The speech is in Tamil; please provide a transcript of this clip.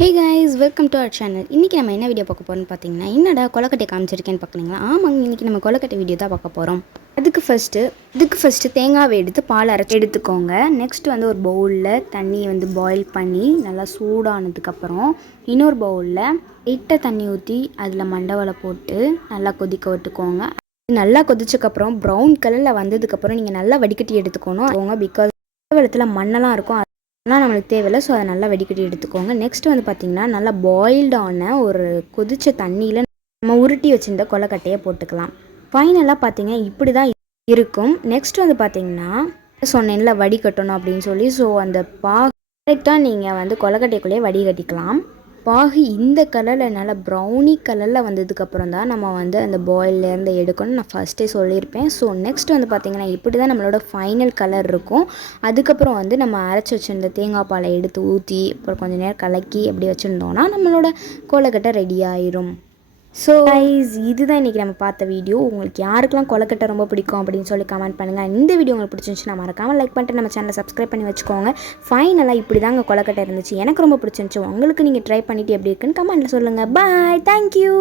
Hey guys welcome to our channel இன்றைக்கி நம்ம என்ன வீடியோ பார்க்க போகிறோம்னு பார்த்தீங்கன்னா என்னடா கொலக்கட்டை காமிச்சிருக்கேன்னு பார்க்குறீங்களா? ஆமாங்க இன்றைக்கி நம்ம கொலக்கட்டை வீடியோ தான் பார்க்க போகிறோம் அதுக்கு ஃபஸ்ட்டு இதுக்கு ஃபஸ்ட்டு தேங்காவை எடுத்து பால் அரைச்சி எடுத்துக்கோங்க. நெக்ஸ்ட் வந்து ஒரு பவுலில் தண்ணியை வந்து பாயில் பண்ணி நல்லா சூடானதுக்கப்புறம் இன்னொரு பவுலில் லைட்டாக தண்ணி ஊற்றி அதில் மண்டவலை போட்டு நல்லா கொதிக்க விட்டுக்கோங்க. நல்லா கொதிச்சக்கப்புறம் ப்ரௌன் கலரில் வந்ததுக்கப்புறம் நீங்கள் நல்லா வடிகட்டி எடுத்துக்கணும். அவங்க பிகாஸ் வெள்ளத்தில் மண்ணெல்லாம் இருக்கும் அதெல்லாம் நம்மளுக்கு தேவையில்லை. ஸோ அதை நல்லா வடிகட்டி எடுத்துக்கோங்க. நெக்ஸ்ட் வந்து பார்த்திங்கன்னா நல்லா பாயில்டான ஒரு கொதிச்ச தண்ணியில் நம்ம உருட்டி வச்சிருந்த கொலக்கட்டையை போட்டுக்கலாம். ஃபைனலாக பார்த்தீங்கன்னா இப்படி தான் இருக்கும். நெக்ஸ்ட் வந்து பார்த்தீங்கன்னா சொன்னேன்ல வடிகட்டணும் அப்படின்னு சொல்லி. ஸோ அந்த பா கரெக்டாக நீங்கள் வந்து கொலக்கட்டைக்குள்ளேயே வடிகட்டிக்கலாம். பாகு இந்த கலரில் நல்லா ப்ரௌனி கலரில் வந்ததுக்கப்புறம் தான் நம்ம வந்து அந்த பாயிலேருந்து எடுக்கணும் நான் ஃபஸ்ட்டே சொல்லியிருப்பேன். ஸோ நெக்ஸ்ட் வந்து பார்த்திங்கன்னா இப்படி தான் நம்மளோட ஃபைனல் கலர் இருக்கும். அதுக்கப்புறம் வந்து நம்ம அரைச்சி வச்சுருந்த தேங்காய் பாலை எடுத்து ஊற்றி அப்புறம் கொஞ்சம் நேரம் கலக்கி அப்படி வச்சுருந்தோன்னா நம்மளோட கோலக்கட்டை ரெடி ஆயிரும். ஸோ கைஸ் இதுதான் இன்றைக்கி நம்ம பார்த்த வீடியோ உங்களுக்கு யாருக்கெல்லாம் கொலக்கட்டை ரொம்ப பிடிக்கும் அப்படின்னு சொல்லி கமெண்ட் பண்ணுங்கள் இந்த வீடியோ உங்களுக்கு பிடிச்சிருந்துச்சுன்னா மறக்காமல் லைக் பண்ணிட்டு நம்ம சேனலை சப்ஸ்கிரைப் பண்ணி வச்சுக்கோங்க. ஃபைனலாக இப்படி தாங்க கொலக்கட்டை இருந்துச்சு. எனக்கு ரொம்ப பிடிச்சிருந்துச்சு. உங்களுக்கு நீங்கள் ட்ரை பண்ணிவிட்டு எப்படி இருக்குன்னு கமெண்ட்டில் சொல்லுங்கள் பாய் தேங்க்யூ